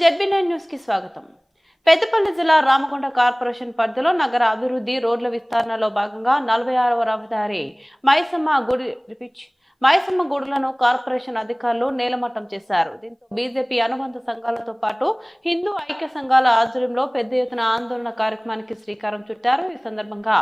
ZB news కి స్వాగతం పెద్దపల్లి జిల్లా రామకొండ కార్పొరేషన్ పరిధిలో నగర అభివృద్ధి రోడ్ల విస్తరణలో భాగంగా నలభై ఆరవ రహదారి మైసమ్మ గుడి మైసమ్మ గూడులను కార్పొరేషన్ అధికారులు నేలమట్టం చేశారు దీంతో బీజేపీ అనుబంధ సంఘాలతో పాటు హిందూ ఐక్య సంఘాల ఆధ్వర్యంలో పెద్ద ఎత్తున ఆందోళన కార్యక్రమానికి శ్రీకారం చుట్టారు ఈ సందర్భంగా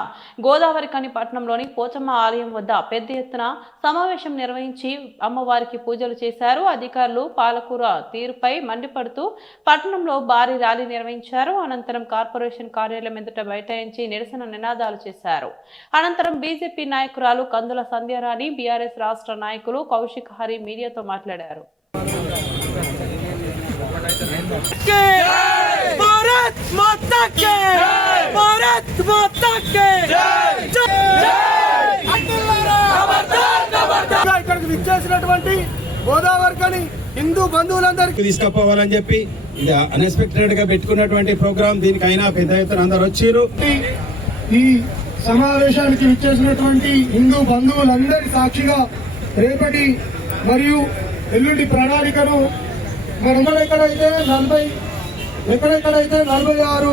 గోదావరి కని పట్టణంలోని పోచమ్మ ఆలయం వద్ద పెద్ద ఎత్తున సమావేశం నిర్వహించి అమ్మవారికి పూజలు చేశారు అధికారులు పాలకూర తీరుపై మండిపడుతూ పట్టణంలో భారీ ర్యాలీ నిర్వహించారు అనంతరం కార్పొరేషన్ కార్యాలయం ఎదుట బైఠాయించి నిరసన నినాదాలు చేశారు అనంతరం బీజేపీ నాయకురాలు కందుల సంధ్యారాణి బీఆర్ఎస్ రాష్ట్ర రాష్ట్ర నాయకులు కౌశిక్ హరి మీడియాతో మాట్లాడారు ఇక్కడికి హిందూ బంధువులందరికీ తీసుకుపోవాలని చెప్పి ఇది అన్ఎక్స్పెక్టెడ్ గా పెట్టుకున్నటువంటి ప్రోగ్రామ్ దీనికైనా పెద్ద ఎత్తున అందరు వచ్చారు ఈ సమావేశానికి విచ్చేసినటువంటి హిందూ బంధువులందరి సాక్షిగా రేపటి మరియు ఎల్లుండి ప్రణాళికను ఎక్కడైతే నలభై ఎక్కడెక్కడైతే నలభై ఆరు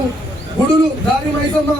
గుడులు దారి మైసమ్మ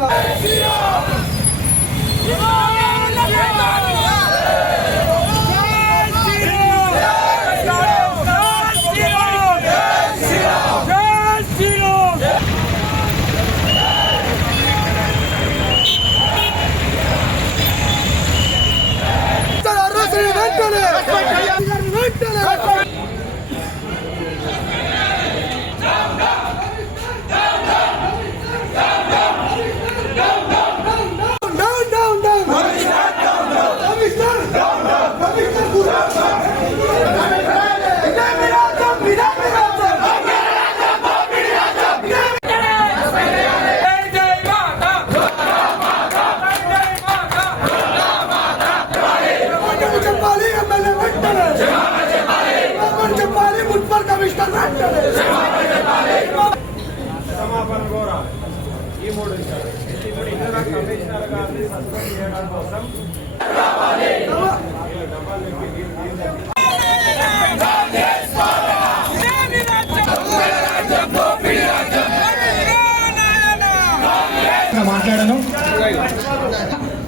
మాట్లాడను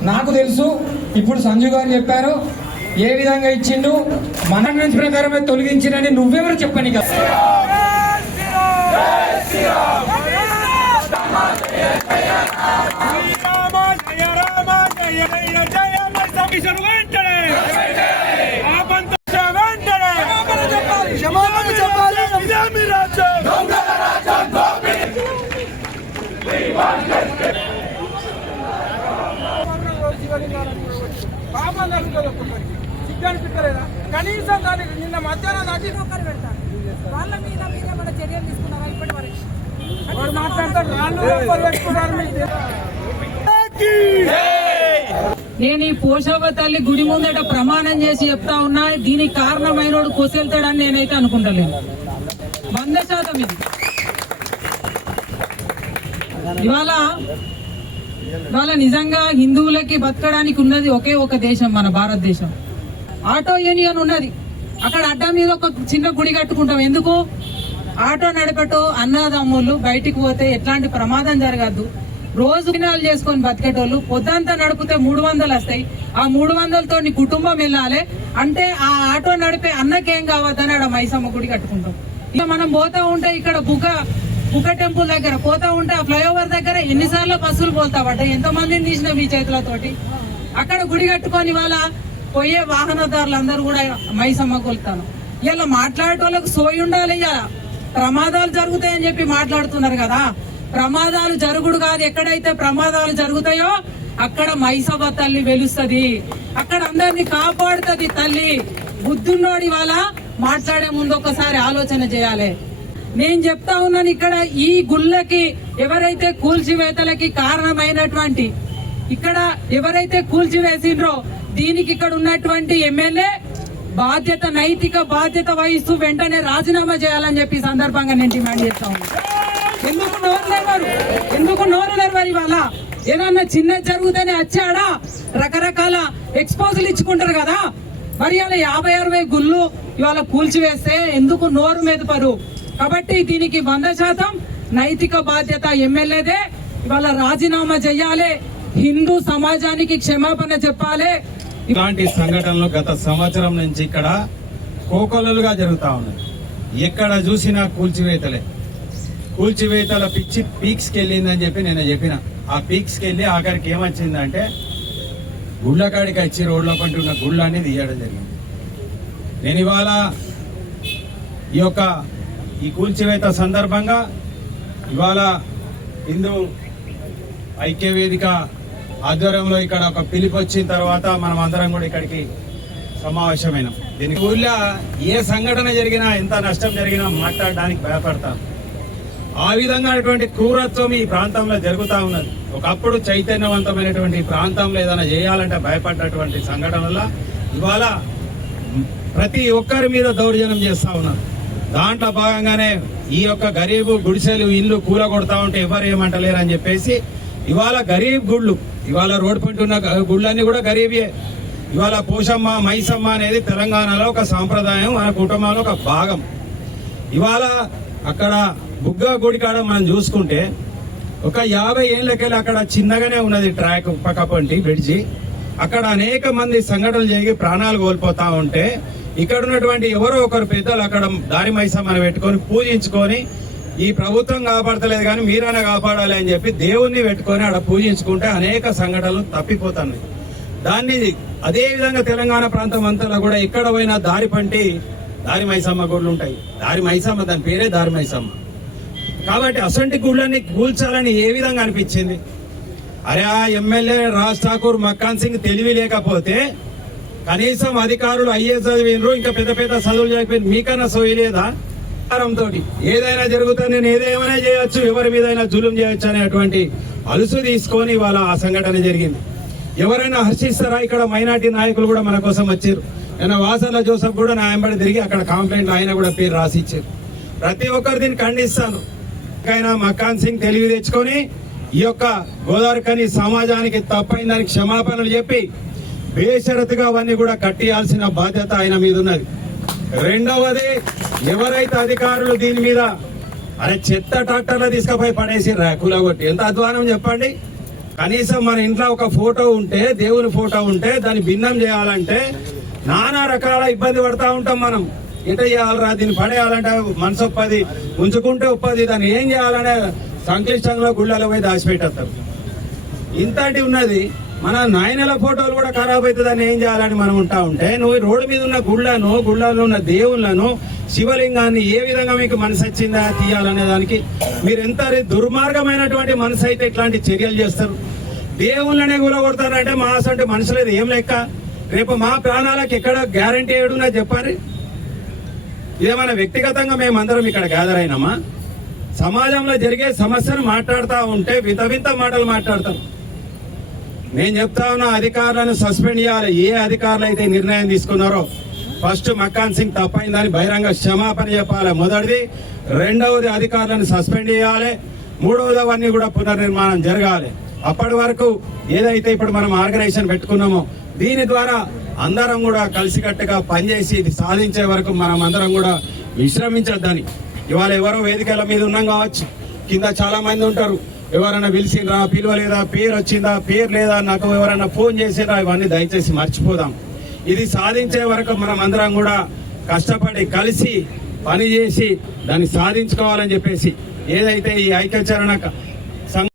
నాకు తెలుసు ఇప్పుడు సంజు గారు చెప్పారు ఏ విధంగా ఇచ్చిండు మన ప్రకారమే తొలగించినని నువ్వెవరు చెప్పని కదా కనీసం దానికి నిన్న మధ్యాహ్నం పెడతారు వాళ్ళ మీద మీద మన చర్యలు తీసుకున్నారా ఇప్పటి వరకు నేను ఈ పోషవ తల్లి గుడి ముందట ప్రమాణం చేసి చెప్తా ఉన్నా దీనికి కారణమైన కొసెళ్తాడని నేనైతే అనుకుంటలేను వంద శాతం ఇది ఇవాళ ఇవాళ నిజంగా హిందువులకి బతకడానికి ఉన్నది ఒకే ఒక దేశం మన భారతదేశం ఆటో యూనియన్ ఉన్నది అక్కడ అడ్డం మీద ఒక చిన్న గుడి కట్టుకుంటాం ఎందుకు ఆటో నడపటో అన్నదమ్ములు బయటికి పోతే ఎట్లాంటి ప్రమాదం జరగద్దు రోజు దినాలు చేసుకొని బతికేటోళ్ళు పొద్దంతా నడిపితే మూడు వందలు వస్తాయి ఆ మూడు వందలతో నీ కుటుంబం వెళ్ళాలి అంటే ఆ ఆటో నడిపే అన్నకేం కావద్దని ఆడ మైసమ్మ గుడి కట్టుకుంటాం ఇక మనం పోతా ఉంటే ఇక్కడ బుక బుక టెంపుల్ దగ్గర పోతా ఉంటే ఆ ఫ్లైఓవర్ దగ్గర ఎన్నిసార్లు బస్సులు ఎంతో ఎంతమందిని తీసిన మీ చేతులతోటి అక్కడ గుడి కట్టుకొని వాళ్ళ పోయే వాహనదారులందరూ కూడా మైసమ్మ కొలుతాను ఇలా మాట్లాడే సోయి ఉండాలి ఇలా ప్రమాదాలు జరుగుతాయని చెప్పి మాట్లాడుతున్నారు కదా ప్రమాదాలు జరుగుడు కాదు ఎక్కడైతే ప్రమాదాలు జరుగుతాయో అక్కడ మైసభ తల్లి వెలుస్తుంది అక్కడ అందరిని కాపాడుతుంది తల్లి బుద్ధున్నోడి వాళ్ళ మాట్లాడే ముందు ఒకసారి ఆలోచన చేయాలి నేను చెప్తా ఉన్నాను ఇక్కడ ఈ గుళ్ళకి ఎవరైతే కూల్చివేతలకి కారణమైనటువంటి ఇక్కడ ఎవరైతే కూల్చివేసిండ్రో దీనికి ఇక్కడ ఉన్నటువంటి ఎమ్మెల్యే బాధ్యత నైతిక బాధ్యత వహిస్తూ వెంటనే రాజీనామా చేయాలని చెప్పి సందర్భంగా నేను డిమాండ్ చేస్తా ఎందుకు నోరు లేవారు ఎందుకు నోరు లేవారు ఇవాళ ఏదన్నా చిన్న జరుగుతేనే వచ్చాడా రకరకాల ఎక్స్పోజులు ఇచ్చుకుంటారు కదా మరి అలా యాభై అరవై గుళ్ళు ఇవాళ కూల్చివేస్తే ఎందుకు నోరు మీద పరు కాబట్టి దీనికి వంద శాతం నైతిక బాధ్యత ఎమ్మెల్యేదే ఇవాళ రాజీనామా చెయ్యాలి హిందూ సమాజానికి క్షమాపణ చెప్పాలి ఇలాంటి సంఘటనలు గత సంవత్సరం నుంచి ఇక్కడ కోకొల్లలుగా జరుగుతూ ఉన్నాయి ఎక్కడ చూసినా కూల్చివేతలే కూల్చివేతల పిచ్చి పీక్స్కి వెళ్ళిందని చెప్పి నేను చెప్పిన ఆ పీక్స్కి వెళ్ళి ఆఖరికి ఏమొచ్చిందంటే గుళ్ళకాడికి వచ్చి రోడ్ల పంటి ఉన్న గుళ్ళని తీయడం జరిగింది నేను ఇవాళ ఈ యొక్క ఈ కూల్చివేత సందర్భంగా ఇవాళ హిందూ ఐక్యవేదిక ఆధ్వర్యంలో ఇక్కడ ఒక పిలుపు వచ్చిన తర్వాత మనం అందరం కూడా ఇక్కడికి సమావేశమైన దీనికి ఊళ్ళో ఏ సంఘటన జరిగినా ఎంత నష్టం జరిగినా మాట్లాడడానికి భయపడతాం ఆ అటువంటి క్రూరత్వం ఈ ప్రాంతంలో జరుగుతూ ఉన్నది ఒకప్పుడు చైతన్యవంతమైనటువంటి ప్రాంతంలో ఏదైనా చేయాలంటే భయపడ్డటువంటి సంఘటనల ఇవాళ ప్రతి ఒక్కరి మీద దౌర్జన్యం చేస్తూ ఉన్నారు దాంట్లో భాగంగానే ఈ యొక్క గరీబు గుడిసెలు ఇల్లు కూలగొడతా ఉంటే ఎవరు ఏమంటలేరని చెప్పేసి ఇవాళ గరీబ్ గుళ్ళు ఇవాళ రోడ్ పంట ఉన్న గుళ్ళన్నీ కూడా గరీబే ఇవాళ పోషమ్మ మైసమ్మ అనేది తెలంగాణలో ఒక సాంప్రదాయం మన కుటుంబంలో ఒక భాగం ఇవాళ అక్కడ బుగ్గ గుడికాడ మనం చూసుకుంటే ఒక యాభై ఏళ్ళకెళ్ళి అక్కడ చిన్నగానే ఉన్నది ట్రాక్ పక్కపంటి బ్రిడ్జి అక్కడ అనేక మంది సంఘటనలు జరిగి ప్రాణాలు కోల్పోతా ఉంటే ఇక్కడ ఉన్నటువంటి ఎవరో ఒకరు పెద్దలు అక్కడ దారి మైసమ్మని పెట్టుకొని పూజించుకొని ఈ ప్రభుత్వం కాపాడతలేదు కానీ మీరైనా కాపాడాలి అని చెప్పి దేవుణ్ణి పెట్టుకొని ఆడ పూజించుకుంటే అనేక సంఘటనలు తప్పిపోతున్నాయి దాన్ని అదే విధంగా తెలంగాణ ప్రాంతం అంతా కూడా ఎక్కడ పోయినా దారి పంటి దారి మైసమ్మ గుళ్ళు ఉంటాయి దారి మైసమ్మ దాని పేరే దారి మైసమ్మ కాబట్టి అసంటి గుళ్ళని కూల్చాలని ఏ విధంగా అనిపించింది అరే ఆ ఎమ్మెల్యే రాజ్ ఠాకూర్ మక్కాన్ సింగ్ తెలివి లేకపోతే కనీసం అధికారులు అయ్యే చదివినరు ఇంకా పెద్ద పెద్ద చదువులు చదివిన మీకన్నా సోయి లేదా తోటి ఏదైనా జరుగుతా నేను ఏదేమైనా చేయొచ్చు ఎవరి మీద జులుం చేయొచ్చు అనేటువంటి అలుసు తీసుకొని వాళ్ళ ఆ సంఘటన జరిగింది ఎవరైనా హర్షిస్తారా ఇక్కడ మైనార్టీ నాయకులు కూడా మన కోసం వచ్చారు నేను వాసన జోసఫ్ కూడా నా వెంబడి తిరిగి అక్కడ కాంప్లైంట్ ఆయన కూడా పేరు రాసి ఇచ్చారు ప్రతి ఒక్కరు దీన్ని ఖండిస్తాను అయినా మక్కాన్ సింగ్ తెలివి తెచ్చుకొని ఈ యొక్క గోదావరికని సమాజానికి తప్పైన దానికి క్షమాపణలు చెప్పి బేషరతుగా అవన్నీ కూడా కట్టియాల్సిన బాధ్యత ఆయన మీద ఉన్నది రెండవది ఎవరైతే అధికారులు దీని మీద అరే చెత్త ట్రాక్టర్లో తీసుకపోయి పడేసి ర్యాకులో కొట్టి ఎంత అధ్వానం చెప్పండి కనీసం మన ఇంట్లో ఒక ఫోటో ఉంటే దేవుని ఫోటో ఉంటే దాన్ని భిన్నం చేయాలంటే నానా రకాల ఇబ్బంది పడతా ఉంటాం మనం ఎంత చేయాలరా దీన్ని పడేయాలంటే మనసు ఒప్పది ఉంచుకుంటే ఒప్పది దాన్ని ఏం చేయాలనే సంక్లిష్టంగా గుళ్ళలో పోయి దాచిపెట్టేస్తాం ఇంతటి ఉన్నది మన నాయనల ఫోటోలు కూడా ఖరాబ్ అవుతుందని ఏం చేయాలని మనం ఉంటా ఉంటే నువ్వు రోడ్డు మీద ఉన్న గుళ్ళను గుళ్ళలో ఉన్న దేవుళ్ళను శివలింగాన్ని ఏ విధంగా మీకు మనసు వచ్చిందా తీయాలనే దానికి మీరు ఎంత దుర్మార్గమైనటువంటి మనసు అయితే ఇట్లాంటి చర్యలు చేస్తారు దేవుళ్ళనే కూలగొడతారంటే మా అసంటే మనసు లేదు ఏం లెక్క రేపు మా ప్రాణాలకు ఎక్కడ గ్యారంటీ ఏడున్నా చెప్పాలి ఏమైనా వ్యక్తిగతంగా మేమందరం ఇక్కడ గ్యాదర్ అయినామా సమాజంలో జరిగే సమస్యను మాట్లాడుతూ ఉంటే వింత వింత మాటలు మాట్లాడతాం నేను చెప్తా ఉన్న అధికారులను సస్పెండ్ చేయాలి ఏ అధికారులు అయితే నిర్ణయం తీసుకున్నారో ఫస్ట్ మకాన్ సింగ్ తప్పైందని బహిరంగ క్షమాపణ చెప్పాలి మొదటిది రెండవది అధికారులను సస్పెండ్ చేయాలి మూడవది అవన్నీ కూడా పునర్నిర్మాణం జరగాలి అప్పటి వరకు ఏదైతే ఇప్పుడు మనం ఆర్గనైజేషన్ పెట్టుకున్నామో దీని ద్వారా అందరం కూడా కలిసికట్టుగా పనిచేసి ఇది సాధించే వరకు మనం అందరం కూడా విశ్రమించద్దని ఇవాళ ఎవరో వేదికల మీద ఉన్నాం కావచ్చు కింద చాలా మంది ఉంటారు ఎవరైనా పిలిచిండ్రా పిలవలేదా పేరు వచ్చిందా పేరు లేదా నాకు ఎవరైనా ఫోన్ చేసిండ్రా ఇవన్నీ దయచేసి మర్చిపోదాం ఇది సాధించే వరకు మనం అందరం కూడా కష్టపడి కలిసి పనిచేసి దాన్ని సాధించుకోవాలని చెప్పేసి ఏదైతే ఈ ఐక్యచరణ